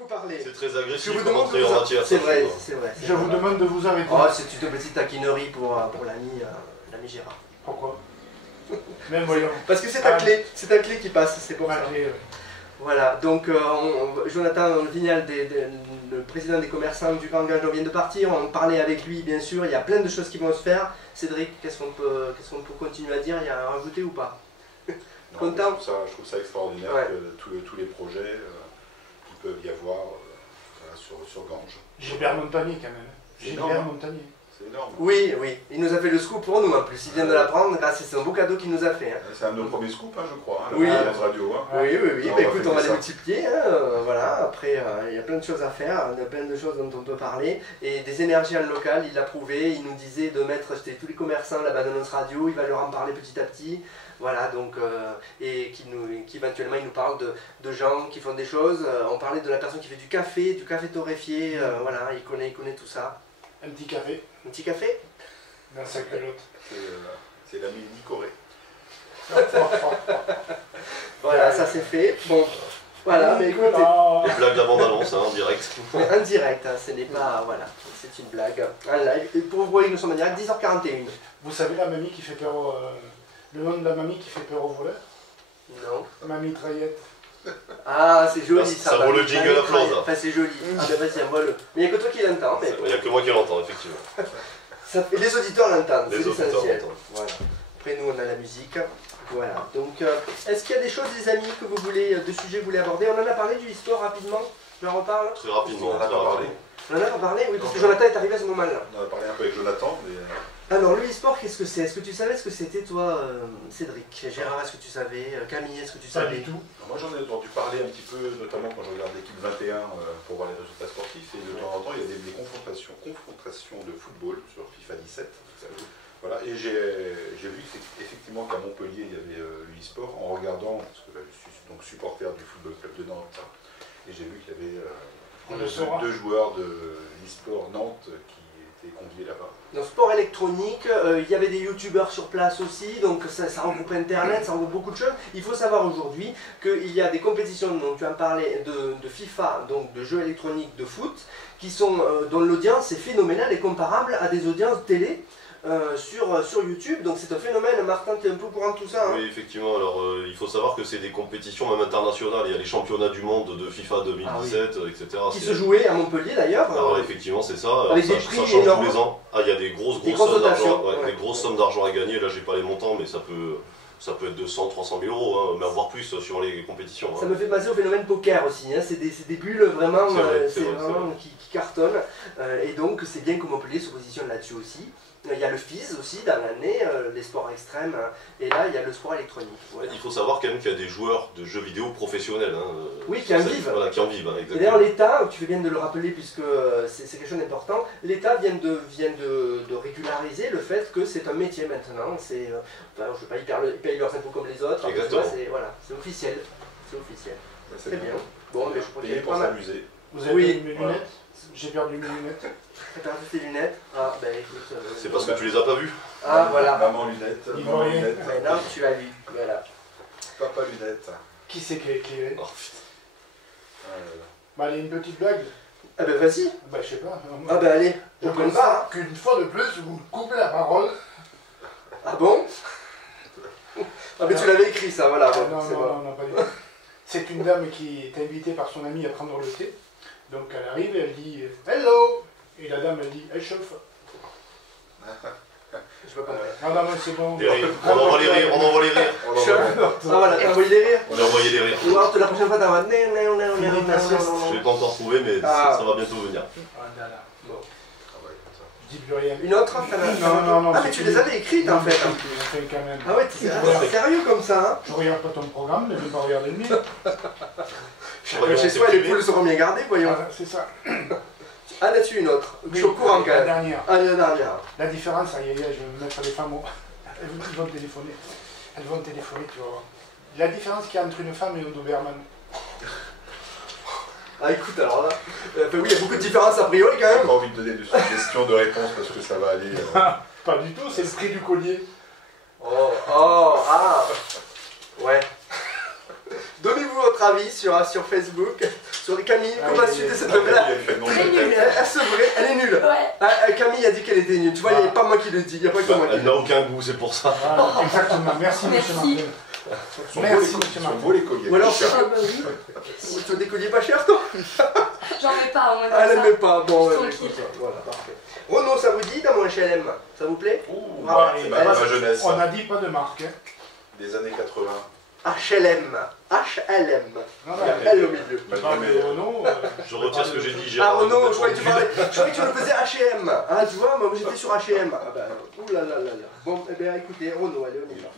vous parler. C'est très agressif, Je vous demande entrer en matière. C'est vrai, c'est vrai. Je vous demande de vous arrêter. Oh, c'est une petite taquinerie pour l'ami Gérard. Pourquoi? Même voyons. Parce que c'est ta clé, qui passe, c'est pour Ma ça. clé, ouais. Voilà, donc Jonathan Vignal, le président des commerçants du Grand Gage, vient de partir. On parlait avec lui, bien sûr. Il y a plein de choses qui vont se faire. Cédric, qu'est-ce qu'on peut continuer à dire? Il y a à rajouter ou pas? Non, Content? je trouve ça extraordinaire Ouais. que tous les projets qui peuvent y avoir voilà, sur Ganges. Gilbert Montagnier, quand même. C'est Gilbert énorme. Montagnier. C'est énorme. Oui, oui. Il nous a fait le scoop pour nous en plus. Il vient de l'apprendre. C'est un beau cadeau qu'il nous a fait. Hein. C'est un de nos premiers scoops, hein, je crois, hein, Oui. la radio. Hein. Oui, oui, oui. Alors, Bah, on va écoute, on va fêter les ça. multiplier. Hein, voilà. Après, il y a plein de choses à faire, il y a plein de choses dont on peut parler. Et des énergies en local, il l'a prouvé. Il nous disait de mettre tous les commerçants là-bas dans notre radio. Il va leur en parler petit à petit. Voilà, donc, et qu'éventuellement il nous parle de gens qui font des choses. On parlait de la personne qui fait du café torréfié. Voilà, il connaît tout ça. Un petit café Un petit café? dans sa culotte. C'est l'ami Nicoré. Voilà, ça c'est fait. Bon, voilà, mais écoutez. Les blagues d'avant-annonce, hein, en direct. En direct, hein, ce n'est pas. Voilà, c'est une blague. Un live. Et pour vous voyez, nous sommes en direct, 10h41. Vous savez la mamie qui fait peur au... le nom de la mamie qui fait peur aux voleurs? Non. Mamie Traillette. Ah, c'est joli ça. Ça vaut le jingle applause. Enfin, c'est joli. Ah, ben vas-y, envoie-le. Mais il n'y a que toi qui l'entends. Mais... Il n'y a que moi qui l'entends, effectivement. Et les auditeurs l'entendent, c'est Les auditeurs l'essentiel. l'entendent. Voilà. Après, nous, on a la musique. Voilà. Donc, est-ce qu'il y a des choses, les amis, que vous voulez, de sujets que vous voulez aborder? On en a parlé du e-sport rapidement. Je en reparle. Très rapidement. On en a très pas parlé. rapidement. On en a pas parlé, oui, parce que Jonathan est arrivé à ce moment-là. On en a parlé un peu avec Jonathan, mais Alors, le e-sport, qu'est-ce que c'est? Est-ce que tu savais ce que c'était, toi, Cédric? Gérard, est-ce que tu savais? Camille, est-ce que tu Pas savais? du tout. moi j'en ai entendu parler un petit peu, notamment quand je regarde l'équipe 21 pour voir les résultats sportifs, et de temps en temps il y a des confrontations de football sur FIFA 17. Voilà, et j'ai vu effectivement qu'à Montpellier il y avait l'e-sport en regardant, parce que je suis donc supporter du football club de Nantes, hein, et j'ai vu qu'il y avait deux joueurs de l'e-sport Nantes qui étaient conviés là-bas. Dans le sport électronique, il y avait des youtubeurs sur place aussi, donc ça regroupe Internet, ça regroupe beaucoup de choses. Il faut savoir aujourd'hui qu'il y a des compétitions, donc tu en parlais, de FIFA, donc de jeux électroniques de foot, qui sont, dont l'audience est phénoménale et comparable à des audiences télé sur YouTube. Donc c'est un phénomène. Martin, tu es un peu au courant de tout ça, hein? Oui, effectivement. Alors, il faut savoir que c'est des compétitions même internationales. Il y a les championnats du monde de FIFA 2017, etc. Qui se jouaient à Montpellier d'ailleurs. Alors, effectivement, c'est ça. Avec ça, des prix ça change énormes. tous les ans. Ah, il y a des grosses grosses sommes d'argent, dotations, des grosses sommes d'argent à gagner. Là, j'ai pas les montants, mais ça peut être 200, 300 000 euros, hein, mais voire plus sur les compétitions. Ça Hein. me fait penser au phénomène poker aussi, hein. C'est des bulles vraiment, C'est vrai, vraiment qui cartonnent, et donc c'est bien que Montpellier se positionne là-dessus aussi. Il y a le FIS aussi dans l'année, les sports extrêmes, et là il y a le sport électronique. Voilà. Il faut savoir quand même qu'il y a des joueurs de jeux vidéo professionnels. Hein, Oui, qui en vivent. Voilà, qui en vivent, hein, Et exactement. d'ailleurs l'État, tu fais bien de le rappeler puisque c'est quelque chose d'important, l'État vient de régulariser le fait que c'est un métier maintenant, c'est, enfin, je sais pas, ils payent leurs impôts comme les autres, Exactement. C'est officiel, c'est officiel. C'est Très bien. Bon, mais je crois qu'il y Payer a pour pas mal. s'amuser. Vous avez Oui. perdu mes Voilà. lunettes? J'ai perdu mes lunettes. T'as perdu tes lunettes? Ah, ben écoute. C'est parce que tu les as pas vus. Ah, voilà. Maman lunettes, Ils maman vont rien. lunettes, Maintenant tu as lu, voilà. papa lunettes. Qui c'est qui a écrit? Oh, putain. Bah, allez, une petite blague. Ah ben vas-y. Bah, je sais pas. Ah ben allez, Je on prenne constate pas. qu'une fois de plus, vous me coupez la parole. Ah bon? Ah mais tu l'avais écrit ça, voilà. Ah, bon, non, c'est non, bon. non, non, pas du tout. C'est une dame qui est invitée par son ami à prendre le thé. Donc elle arrive et elle dit hello. Et la dame elle dit elle chauffe. Je peux pas. Non, non, mais c'est bon. Des rires. On envoie les rires, on envoie les rires. Ah voilà, t'as envoyé des rires. On a envoyé les rires. Ou alors la prochaine fois t'as envoyé. Je l'ai pas encore trouvé, mais ça va bientôt venir. Ah, là, là. Bon. Je dis plus rien. Une autre? Non, non, non. Ah mais tu les avais écrites en fait. Fait quand même. Ah ouais, t'es sérieux comme ça, hein? Je regarde pas ton programme, mais je vais pas regarder le mien. Chez soi les poules seront bien gardées, voyons. Ah, c'est ça. Ah là-dessus une autre. Je Oui, suis au courant quand la même. dernière. Ah la dernière. La différence, aïe, aïe, aïe, je vais me mettre les femmes au... Elles vont téléphoner. Elles vont téléphoner, tu vas voir. La différence qu'il y a entre une femme et un Doberman. Ah écoute alors là, oui il y a beaucoup de différences a priori quand J'ai même. pas envie de donner de suggestions de réponse parce que ça va aller. Pas du tout, c'est le prix du collier. Oh, ah, ouais. Donnez-vous votre avis sur Facebook, Sur Camille, Ah, comment oui, suite de cette Camille, nouvelle-là? elle fait non, Très je nulle. t'aime. C'est vrai, elle est nulle. Ouais. Ah, Camille a dit qu'elle était nulle. Tu vois, il n'y a pas moi qui le dis. Il n'y a pas que moi qui Elle le n'a dis. aucun goût, c'est pour ça. Voilà, exactement. Merci, monsieur Merci. Martin. Sont Merci, beaux monsieur les- sont Martin. beaux les colliers. Ou alors, Ah bah oui. tu as des colliers pas chers, toi? J'en mets pas, au moins Ah, elle comme n'aime ça. pas. Bon, Tranquille. écoute, voilà, parfait. Renaud, ça vous dit dans mon HLM? Ça vous plaît? Ouh, Ah, c'est et ma elle- jeunesse. On n'a dit pas de marque. Hein. Des années 80. HLM. HLM. Non, Il y a L au milieu. Tu parles de Renault. Je retire ce que j'ai dit, Ah Gérard. Renaud, je croyais que tu parlais. Je croyais que tu le faisais H&M. Ah, tu vois, moi j'étais sur H&M. Ah bah, ouh là là là là. Bon, eh bien écoutez, Renaud, allez, on y va.